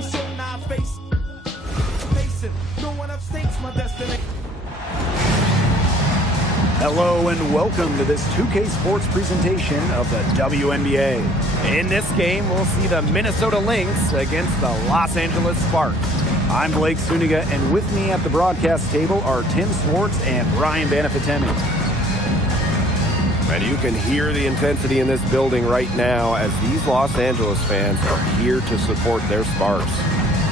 She so not facing. No one upstates my destiny. Hello and welcome to this 2K Sports presentation of the WNBA. In this game, we'll see the Minnesota Lynx against the Los Angeles Sparks. I'm Blake Suniga, and with me at the broadcast table are Tim Swartz and Brian Banafitemi. And you can hear the intensity in this building right now as these Los Angeles fans are here to support their Sparks.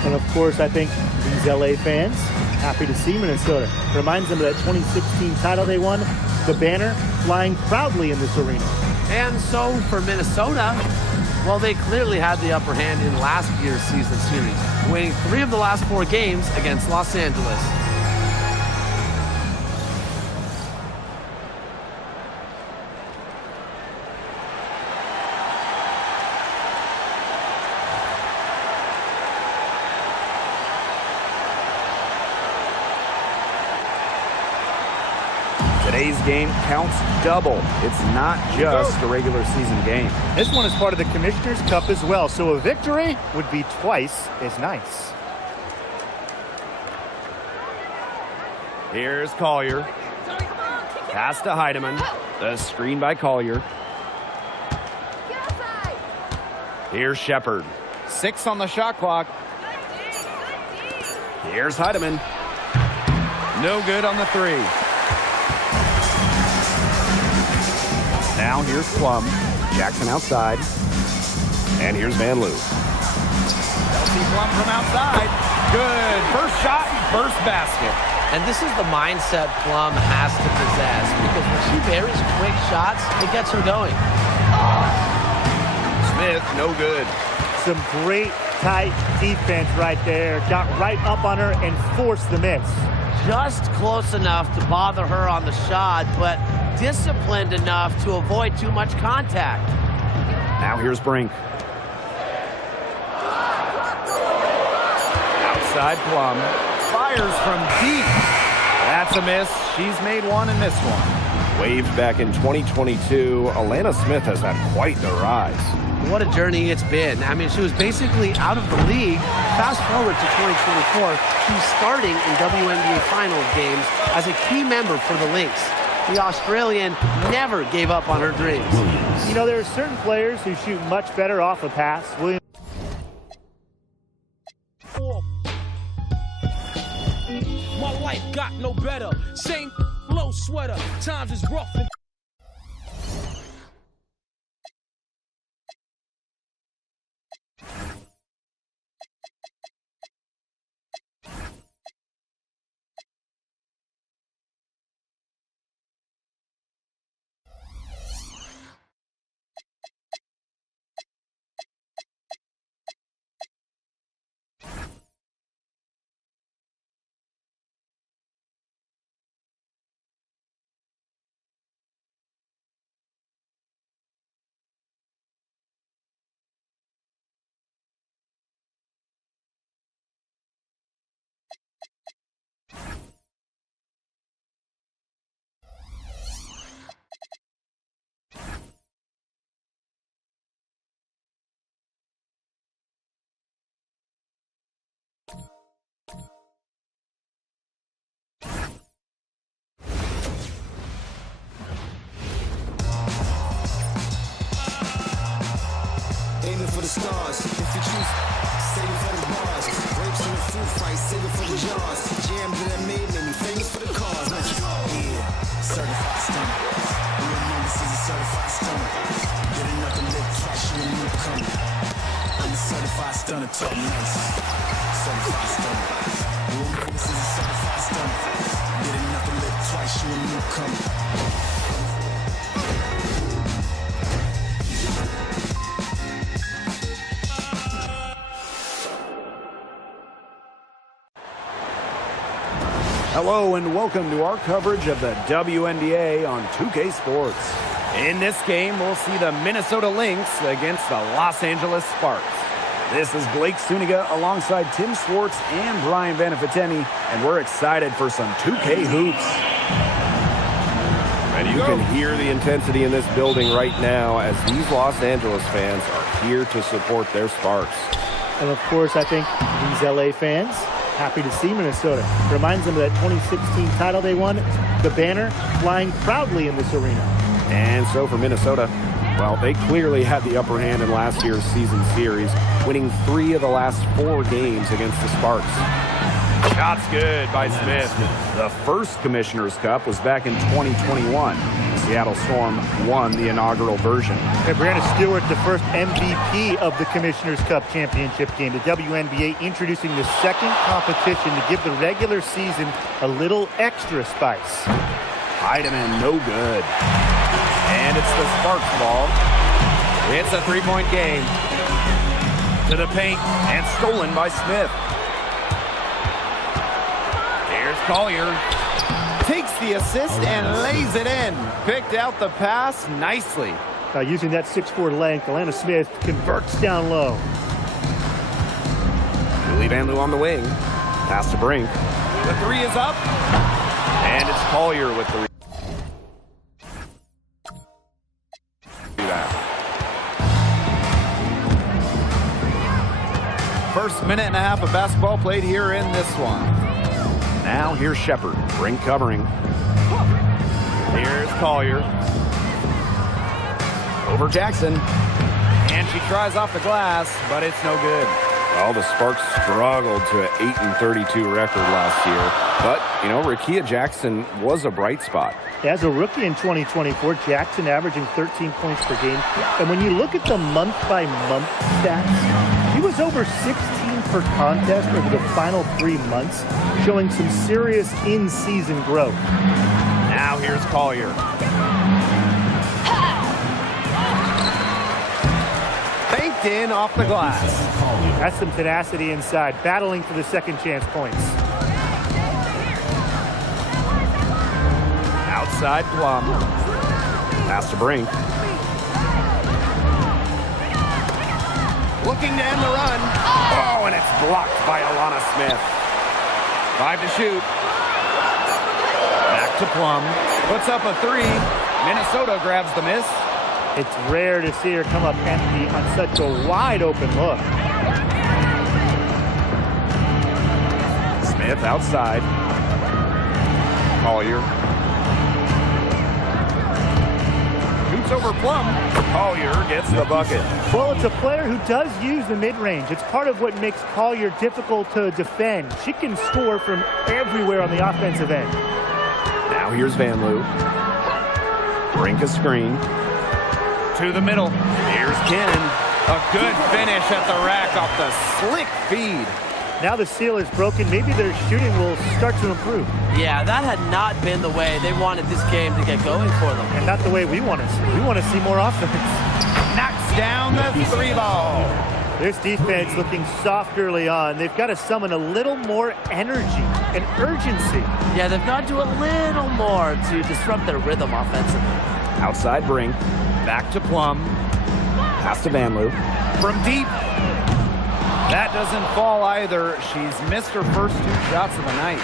And of course, I think these LA fans happy to see Minnesota. Reminds them of that 2016 title they won, the banner flying proudly in this arena. And so for Minnesota, well, they clearly had the upper hand in last year's season series, winning 3 of the last 4 games against Los Angeles. Today's game counts double. It's not just a regular season game. This one is part of the Commissioner's Cup as well, so a victory would be twice as nice. Here's Collier. Pass to Heidemann. The screen by Collier. Here's Shepard. 6 on the shot clock. Here's Heidemann. No good on the 3. Now here's Plum. Jackson outside. And here's Van Loo. Chelsea Plum from outside. Good. First shot, first basket. And this is the mindset Plum has to possess, because when she buries quick shots, it gets her going. Smith, no good. Some great tight defense right there. Got right up on her and forced the miss. Just close enough to bother her on the shot, but disciplined enough to avoid too much contact. Now here's Brink. Outside Plum. Fires from deep. That's a miss. She's made one and missed one. Waved back in 2022, Alana Smith has had quite the rise. What a journey it's been. I mean, she was basically out of the league. Fast forward to 2024, she's starting in WNBA Finals games as a key member for the Lynx. The Australian never gave up on her dreams. You know, there are certain players who shoot much better off a pass. Williams. My life got no better. Same low sweater. Times is rough. Aiming for the stars. If you choose, save it for the bars. Grapes in the fruit fight, save it for the jars. Jam that made me famous for the cars. Yeah, certified stunner. Real niggas is a certified stunner. Get another lick, twice you a newcomer. I'm a certified stunner, talk nice. Certified stunner. Real niggas is a certified stunner. Get another lick, twice you a newcomer. Hello and welcome to our coverage of the WNBA on 2K Sports. In this game, we'll see the Minnesota Lynx against the Los Angeles Sparks. This is Blake Suniga alongside Tim Swartz and Brian Banafitemi, and we're excited for some 2K hoops. And you can hear the intensity in this building right now as these Los Angeles fans are here to support their Sparks. And of course, I think these LA fans happy to see Minnesota. Reminds them of that 2016 title they won. The banner flying proudly in this arena. And so for Minnesota, well, they clearly had the upper hand in last year's season series, winning 3 of the last 4 games against the Sparks. Shot's good by Smith. The first Commissioner's Cup was back in 2021. Seattle Storm won the inaugural version. Hey, Brandon Stewart, the first MVP of the Commissioner's Cup championship game. The WNBA introducing the second competition to give the regular season a little extra spice. Heidemann, no good. And it's the Sparks ball. It's a 3-point game. To the paint and stolen by Smith. Here's Collier. Takes the assist and lays it in. Picked out the pass nicely. Now using that 6'4" length, Alana Smith converts down low. Julie Van Loo on the wing. Pass to Brink. The 3 is up. And it's Collier with the first minute and a half of basketball played here in this one. Now here's Shepard. Brink covering. Here's Collier. Over Jackson. And she tries off the glass, but it's no good. Well, the Sparks struggled to an 8-32 record last year. But, you know, Rickea Jackson was a bright spot. As a rookie in 2024, Jackson averaging 13 points per game. And when you look at the month-by-month stats, he was over 16 per contest over the final 3 months, showing some serious in-season growth. Now here's Collier. Faked in off the glass. That's some tenacity inside, battling for the second chance points. Outside Plum. Pass to Brink. Looking to end the run. Oh, and it's blocked by Alana Smith. 5 to shoot. Back to Plum. Puts up a 3. Minnesota grabs the miss. It's rare to see her come up empty on such a wide open look. Smith outside. Collier. Shoots over Plum. Collier gets the bucket. Well, it's a player who does use the mid-range. It's part of what makes Collier difficult to defend. She can score from everywhere on the offensive end. Now here's Van Loo. Brink a screen. To the middle. Here's Cannon. A good finish at the rack off the slick feed. Now the seal is broken. Maybe their shooting will start to improve. Yeah, that had not been the way they wanted this game to get going for them. And not the way we want to see. We want to see more offense. Knocks down the 3 ball. This defense looking soft early on. They've got to summon a little more energy and urgency. Yeah, they've got to do a little more to disrupt their rhythm offensively. Outside Brink. Back to Plum. Pass to Van Loo. From deep. That doesn't fall either. She's missed her first 2 shots of the night.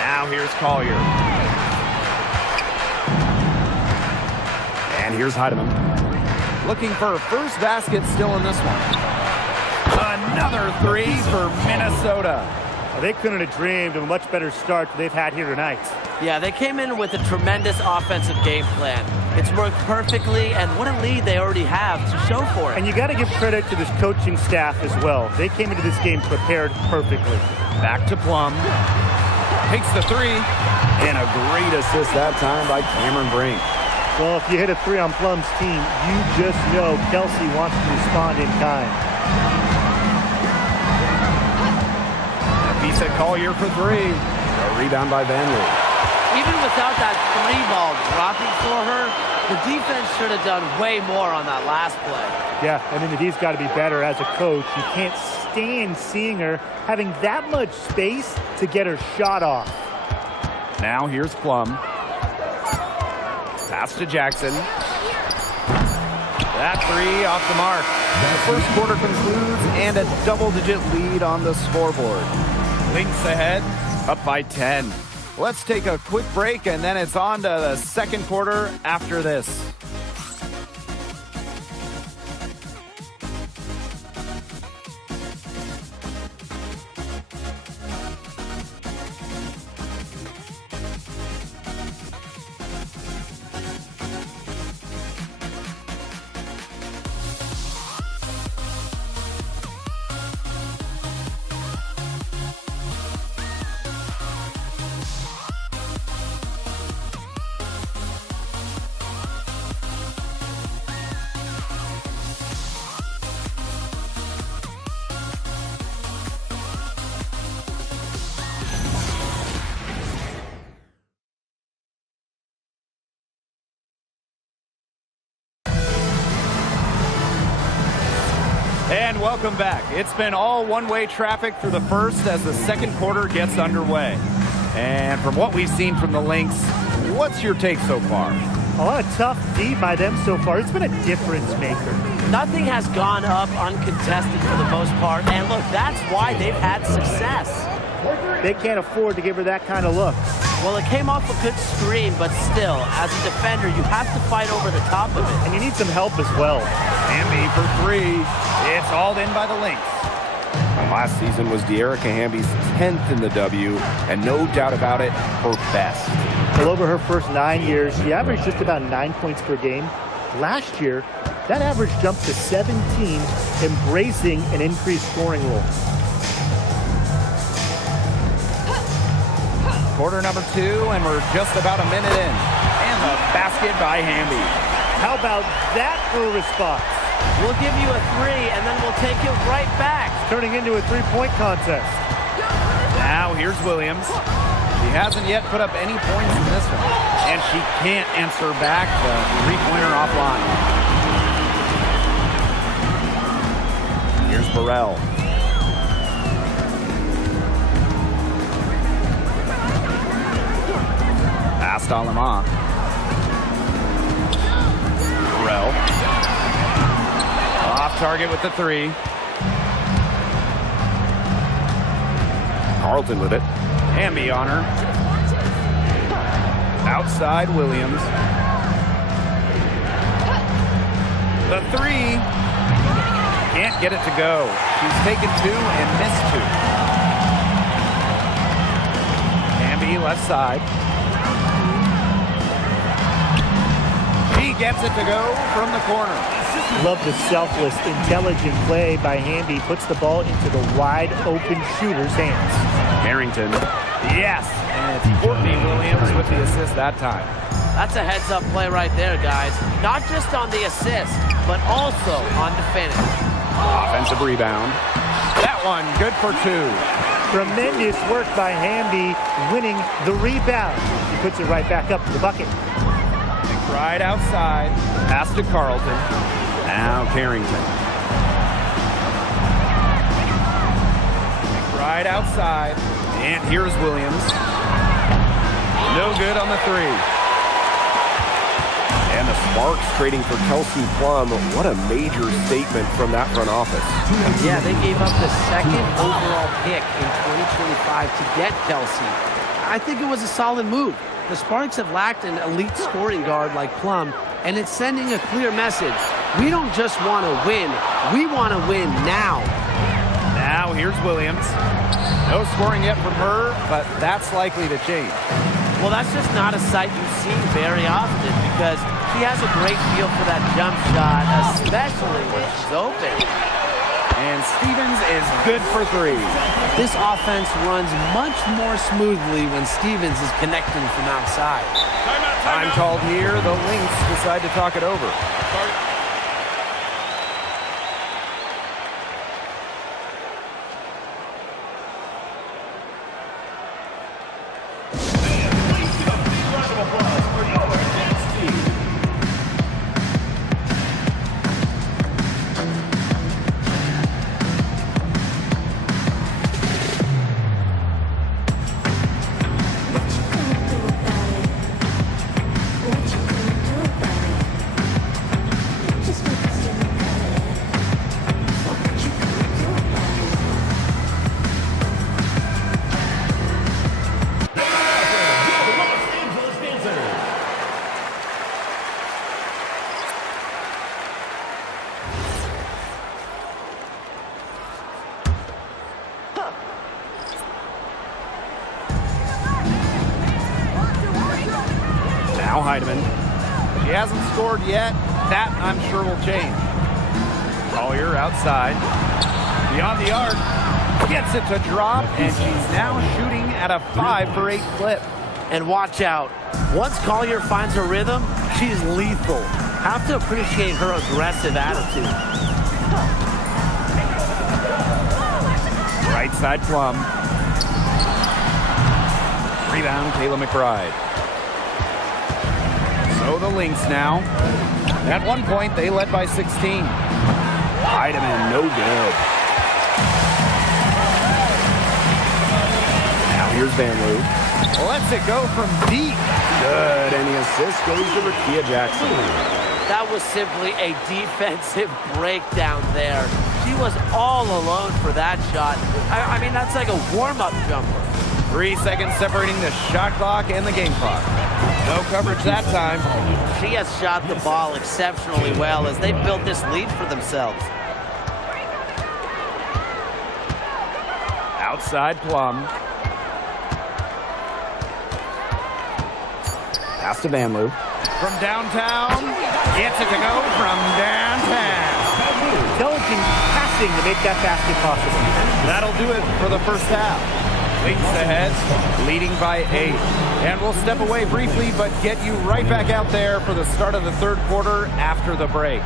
Now here's Collier. And here's Heidemann. Looking for her first basket still in this one. Another 3 for Minnesota. Well, they couldn't have dreamed of a much better start than they've had here tonight. Yeah, they came in with a tremendous offensive game plan. It's worked perfectly, and what a lead they already have to show for it. And you got to give credit to this coaching staff as well. They came into this game prepared perfectly. Back to Plum. Takes the 3. And a great assist that time by Cameron Brink. Well, if you hit a 3 on Plum's team, you just know Kelsey wants to respond in kind. Piece at Collier for 3. A rebound by Van Loo. Even without that 3 ball dropping for her, the defense should have done way more on that last play. Yeah, I mean, the D's got to be better as a coach. You can't stand seeing her having that much space to get her shot off. Now here's Plum. Pass to Jackson. That 3 off the mark. The first quarter concludes and a double-digit lead on the scoreboard. Lynx ahead, up by 10. Let's take a quick break, and then it's on to the second quarter after this. welcome back. It's been all one-way traffic through the first as the second quarter gets underway. And from what we've seen from the Lynx, what's your take so far? A lot of tough D by them so far. It's been a difference maker. Nothing has gone up uncontested for the most part. And look, that's why they've had success. They can't afford to give her that kind of look. Well, it came off a good screen, but still, as a defender, you have to fight over the top of it. And you need some help as well. Hamby for three. It's hauled in by the Lynx. Last season was De'Erica Hamby's 10th in the W, and no doubt about it, her best. Well, over her first 9 years, she averaged just about 9 points per game. Last year, that average jumped to 17, embracing an increased scoring role. Quarter number 2, and we're just about a minute in. And the basket by Hamby. How about that for a response? We'll give you a 3, and then we'll take it right back. Turning into a three-point contest. Now here's Williams. She hasn't yet put up any points in this one. And she can't answer back the three-pointer offline. Here's Burrell. Past Alama. Burrell. Off target with the 3. Carlton with it. Hamby on her. Outside Williams. The 3. Can't get it to go. She's taken 2 and missed 2. Hamby left side. She gets it to go from the corner. Love the selfless, intelligent play by Hamby. Puts the ball into the wide-open shooter's hands. Harrington. Yes, and it's Courtney Williams with the assist that time. That's a heads-up play right there, guys. Not just on the assist, but also on the finish. Offensive rebound. That one, good for 2. Tremendous work by Hamby, winning the rebound. She puts it right back up to the bucket. Right outside. Pass to Carlton. Now Carrington. Right outside. And here's Williams. No good on the 3. And the Sparks trading for Kelsey Plum. What a major statement from that front office. Yeah, they gave up the second overall pick in 2025 to get Kelsey. I think it was a solid move. The Sparks have lacked an elite scoring guard like Plum, and it's sending a clear message. We don't just want to win, we want to win now. Now here's Williams. No scoring yet from her, but that's likely to change. Well, that's just not a sight you see very often because she has a great feel for that jump shot, especially when she's open. And Stevens is good for 3. This offense runs much more smoothly when Stevens is connecting from outside. Time called here. The Lynx decide to talk it over. Now Heidemann. She hasn't scored yet. That, I'm sure, will change. Collier outside. Beyond the arc. Gets it to drop, and she's now shooting at a 5 for 8 clip. And watch out. Once Collier finds her rhythm, she's lethal. Have to appreciate her aggressive attitude. Right side Plum. Rebound, Kayla McBride. So the Lynx now. At one point, they led by 16. Heidemann, no good. Now here's Van Loo. Lets it go from deep. Good, and the assist goes to Rakia Jackson. That was simply a defensive breakdown there. She was all alone for that shot. I mean, that's like a warm-up jumper. 3 seconds separating the shot clock and the game clock. No coverage that time. She has shot the ball exceptionally well as they built this lead for themselves. Outside Plum. Pass to Van Loo. From downtown. Gets it to go from downtown. Intelligent passing to make that basket possible. That'll do it for the first half. Lynx ahead, leading by 8. And we'll step away briefly, but get you right back out there for the start of the third quarter after the break.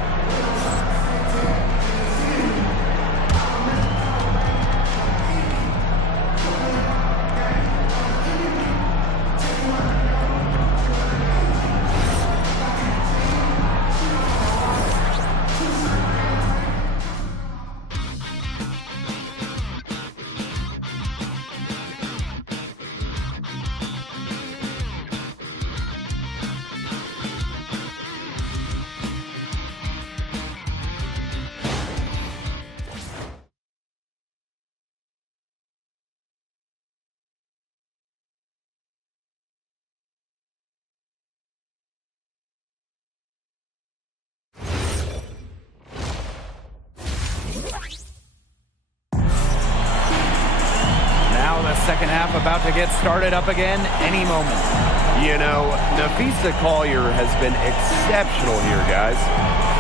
Second half about to get started up again any moment. You know, Nafisa Collier has been exceptional here, guys.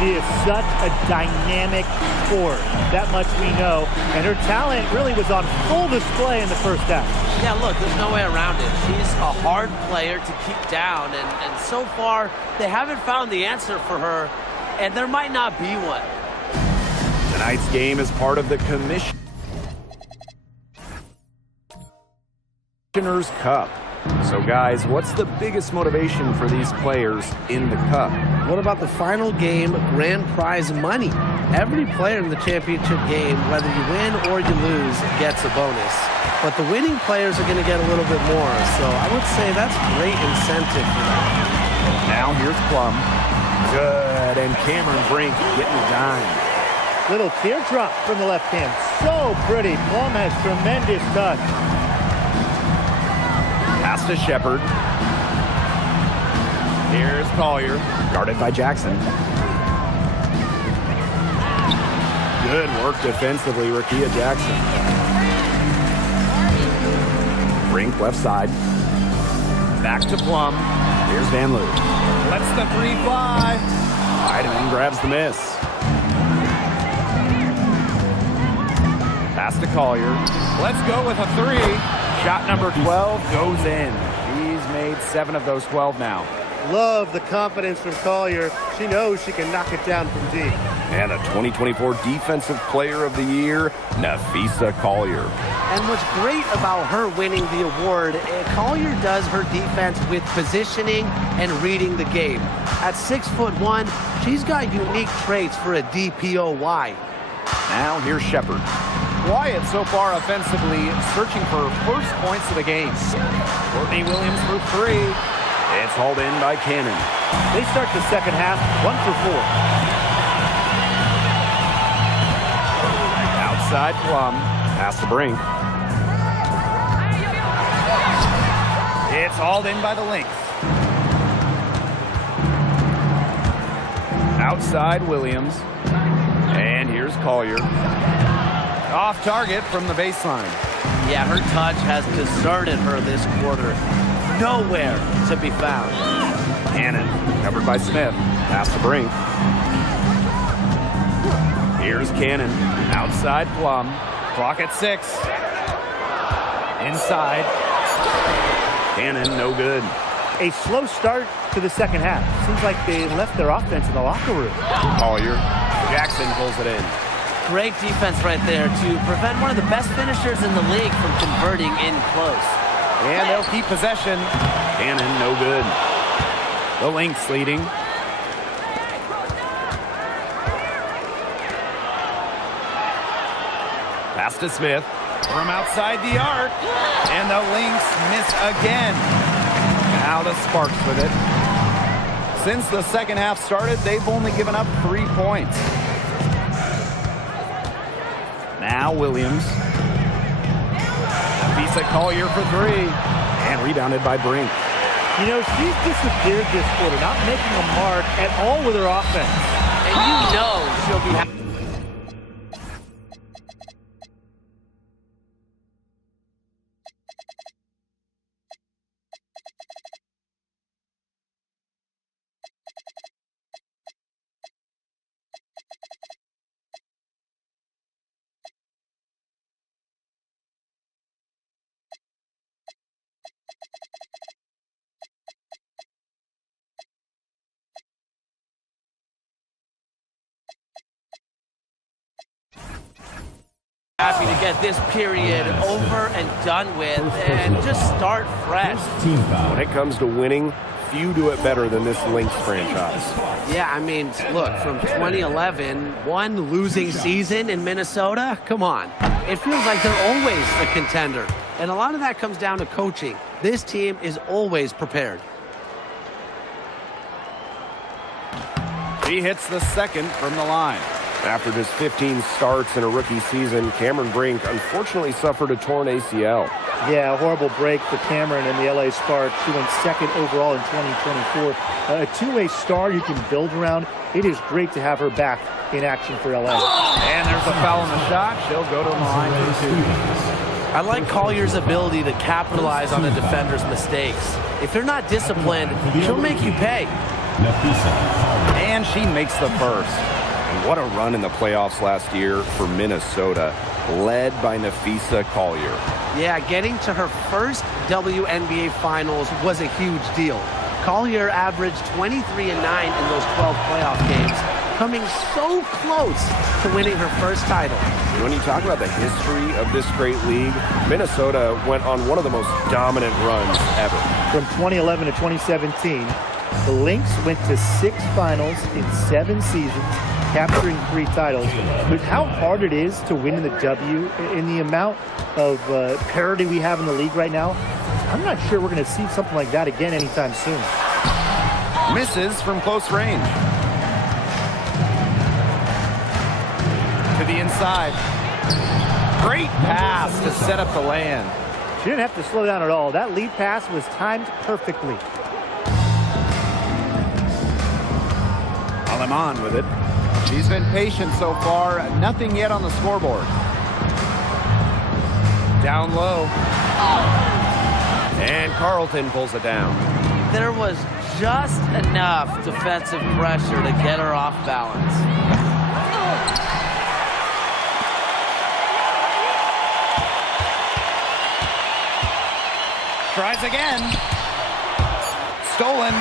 She is such a dynamic force. That much we know. And her talent really was on full display in the first half. Yeah, look, there's no way around it. She's a hard player to keep down. And so far, they haven't found the answer for her. And there might not be one. Tonight's game is part of the Commissioner's Cup. So guys, what's the biggest motivation for these players in the Cup? What about the final game, grand prize money? Every player in the championship game, whether you win or you lose, gets a bonus. But the winning players are going to get a little bit more. So I would say that's great incentive for them. Now here's Plum. Good, and Cameron Brink getting a dime. Little teardrop from the left hand. So pretty. Plum has tremendous touch. Pass to Shepard. Here's Collier, guarded by Jackson. Good work defensively, Rakia Jackson. Brink left side. Back to Plum. Here's Van Loo. Lets the 3 fly. Heidemann grabs the miss. Pass to Collier. Let's go with a 3. Shot number 12 goes in. She's made 7 of those 12 now. Love the confidence from Collier. She knows she can knock it down from deep. And a 2024 Defensive Player of the Year, Nafisa Collier. And what's great about her winning the award, Collier does her defense with positioning and reading the game. At 6'1", she's got unique traits for a DPOY. Now here's Shepard. Wyatt so far offensively searching for first points of the game. Courtney Williams for 3. It's hauled in by Cannon. They start the second half 1 for 4. Outside Plum. Pass to Brink. It's hauled in by the Lynx. Outside Williams. And here's Collier. Off target from the baseline. Yeah, her touch has deserted her this quarter. Nowhere to be found. Cannon, covered by Smith. Pass to Brink. Here's Cannon. Outside Plum. Clock at 6. Inside. Cannon, no good. A slow start to the second half. Seems like they left their offense in the locker room. Collier. Jackson pulls it in. Great defense right there to prevent one of the best finishers in the league from converting in close. And they'll keep possession. Cannon, no good. The Lynx leading. Pass to Smith from outside the arc. And the Lynx miss again. Now the Sparks with it. Since the second half started, they've only given up 3 points. Now Williams. Visa Collier for 3. And rebounded by Brink. You know, she's disappeared this quarter, not making a mark at all with her offense. And you know she'll be happy. Happy to get this period over and done with and just start fresh. When it comes to winning, few do it better than this Lynx franchise. Yeah, I mean, look, from 2011, one losing season in Minnesota, come on. It feels like they're always a contender. And a lot of that comes down to coaching. This team is always prepared. He hits the second from the line. After just 15 starts in a rookie season, Cameron Brink unfortunately suffered a torn ACL. Yeah, a horrible break for Cameron and the LA Sparks, who went second overall in 2024. A two-way star you can build around. It is great to have her back in action for LA. And there's a foul on the shot. She'll go to the line for 2. I like Collier's ability to capitalize on a defender's mistakes. If you're not disciplined, she'll make you pay. And she makes the first. And what a run in the playoffs last year for Minnesota, led by Nafisa Collier. Yeah, getting to her first WNBA Finals was a huge deal. Collier averaged 23-9 in those 12 playoff games, coming so close to winning her first title. When you talk about the history of this great league, Minnesota went on one of the most dominant runs ever. From 2011 to 2017, the Lynx went to 6 finals in 7 seasons, capturing 3 titles. But how hard it is to win in the W, in the amount of parity we have in the league right now, I'm not sure we're going to see something like that again anytime soon. Misses from close range. To the inside. Great pass to set up the land. She didn't have to slow down at all. That lead pass was timed perfectly. Aleman with it. She's been patient so far. Nothing yet on the scoreboard. Down low. And Carlton pulls it down. There was just enough defensive pressure to get her off balance. Tries again. Stolen.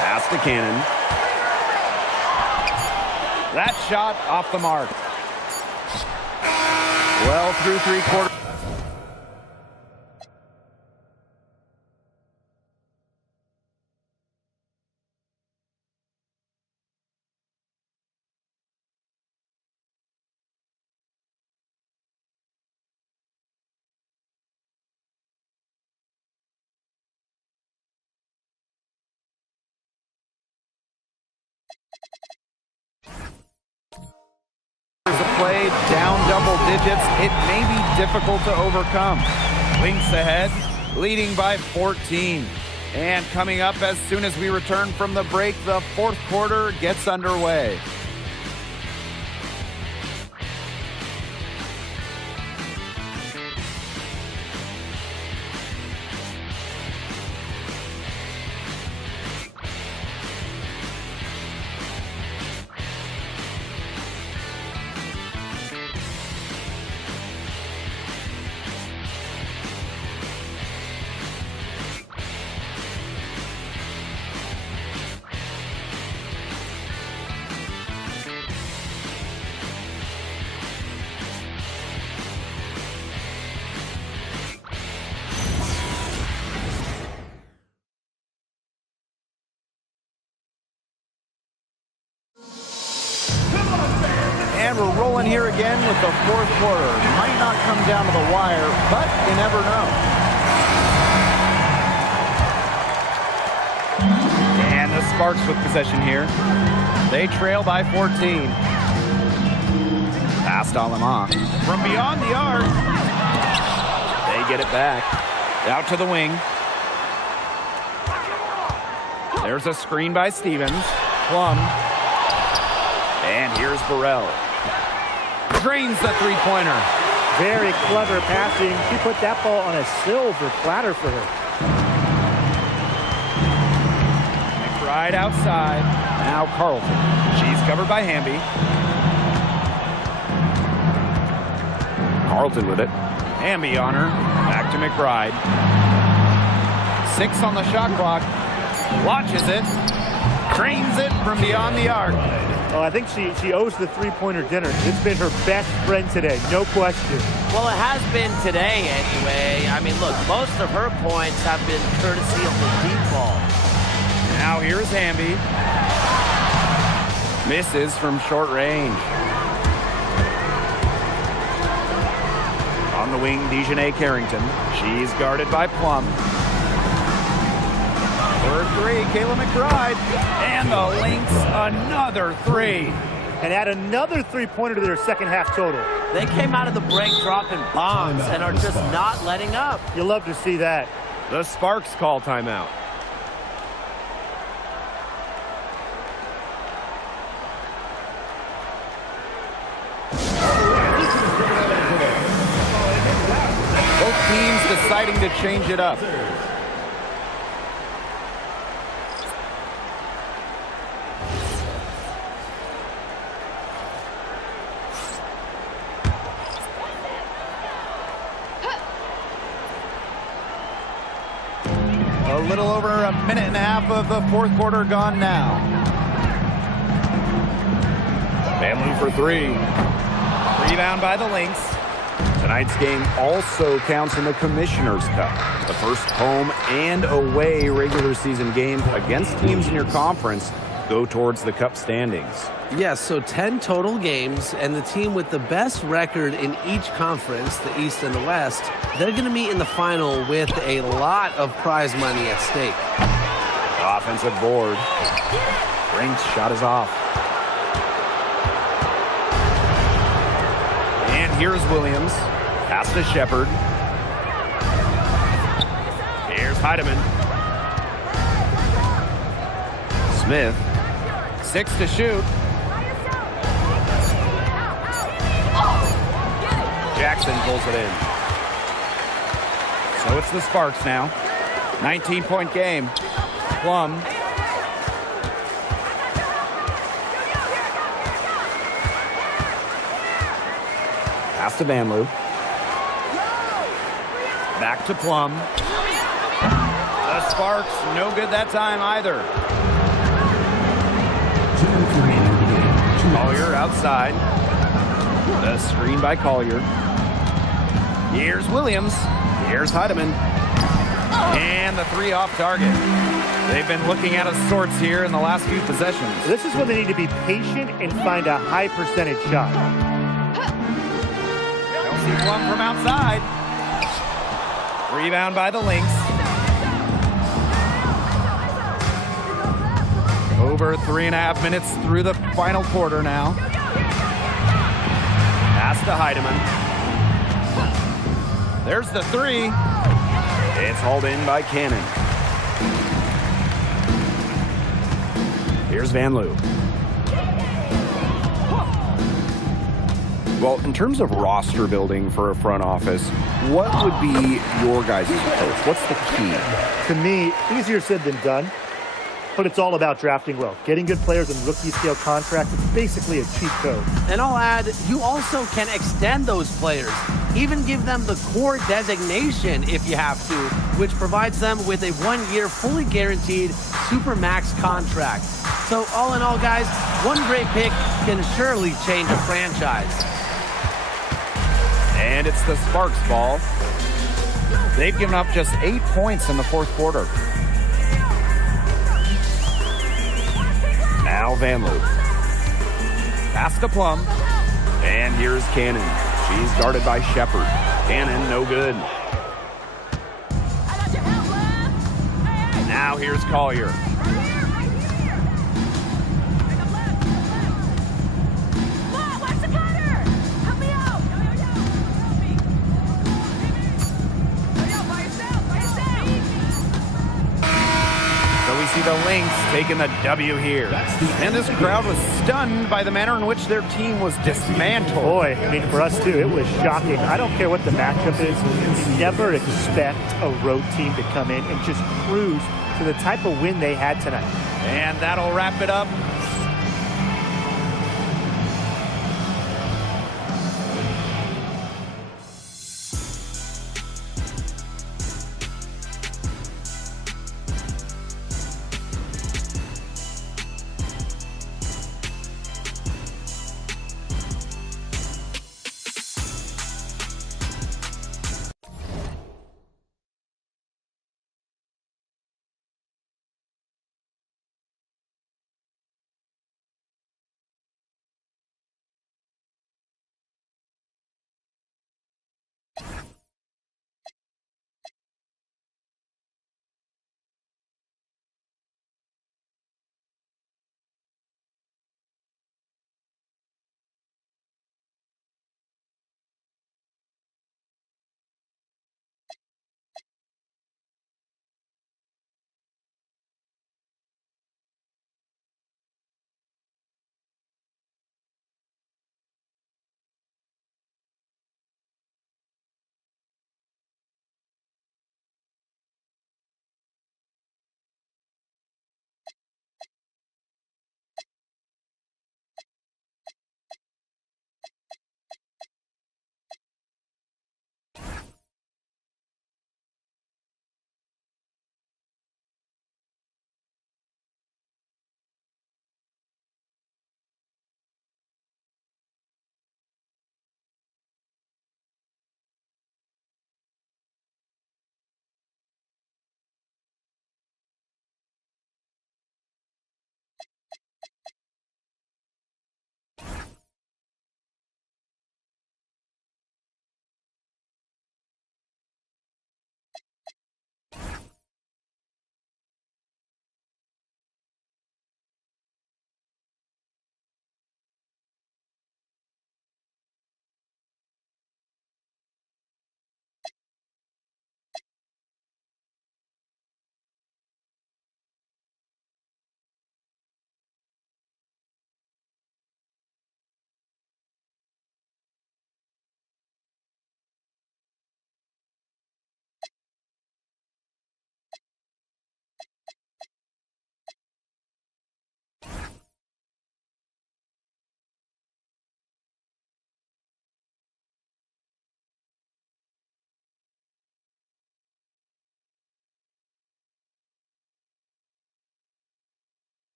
Pass to Cannon. That shot off the mark. Well through 3/4. Play down double digits, it may be difficult to overcome. Lynx ahead, leading by 14. And coming up as soon as we return from the break, the 4th quarter gets underway. we're rolling here again with the fourth quarter. Might not come down to the wire, but you never know. And the Sparks with possession here. They trail by 14. Pass to Alama. From beyond the arc. They get it back. Out to the wing. There's a screen by Stevens. Plum. And here's Burrell. Drains the three-pointer. Very clever passing. She put that ball on a silver platter for her. McBride outside. Now Carlton. She's covered by Hamby. Carlton with it. Hamby on her. Back to McBride. 6 on the shot clock. Launches it. Drains it from beyond the arc. Oh, I think she owes the three-pointer dinner. It's been her best friend today, no question. Well, it has been today anyway. I mean, look, most of her points have been courtesy of the deep ball. Now here's Hamby. Misses from short range. On the wing, Dejanay Carrington. She's guarded by Plum. For 3, Kayla McBride. And the Lynx, another 3. And add another three-pointer to their second half total. They came out of the break dropping bombs and are just not letting up. You'll love to see that. The Sparks call timeout. Both teams deciding to change it up. A little over a minute and a half of the fourth quarter gone now. Vanloo for 3. Rebound by the Lynx. Tonight's game also counts in the Commissioner's Cup, the first home and away regular season games against teams in your conference go towards the Cup standings. Yes, so 10 total games, and the team with the best record in each conference, the East and the West, they're going to meet in the final with a lot of prize money at stake. Offensive board. Brink's shot is off. And here's Williams. Pass to Shepard. Here's Heidemann. Smith. 6 to shoot. Jackson pulls it in. So it's the Sparks now. 19-point game. Plum. Pass to Vanloo. Back to Plum. The Sparks, no good that time either. Collier outside. The screen by Collier. Here's Williams. Here's Heidemann. And the 3 off target. They've been looking out of sorts here in the last few possessions. This is when they need to be patient and find a high percentage shot. Don't see Plum from outside. Rebound by the Lynx. Over 3.5 minutes through the final quarter now. Pass to Heidemann. There's the 3. It's hauled in by Cannon. Here's Vanloo. Well, in terms of roster building for a front office, what would be your guys' approach? What's the key? To me, easier said than done. But it's all about drafting well. Getting good players in rookie-scale contracts, it's basically a cheat code. And I'll add, you also can extend those players. Even give them the core designation if you have to, which provides them with a 1-year fully guaranteed Supermax contract. So all in all, guys, one great pick can surely change a franchise. And it's the Sparks ball. They've given up just 8 points in the fourth quarter. Now Vanloo. Pass to Plum. And here's Cannon. She's guarded by Shepard. Cannon, no good. Now here's Collier. So we see the Lynx taking the W here. And this crowd was stunned by the manner in which their team was dismantled. Boy, I mean, for us too, it was shocking. I don't care what the matchup is. You never expect a road team to come in and just cruise to the type of win they had tonight. And that'll wrap it up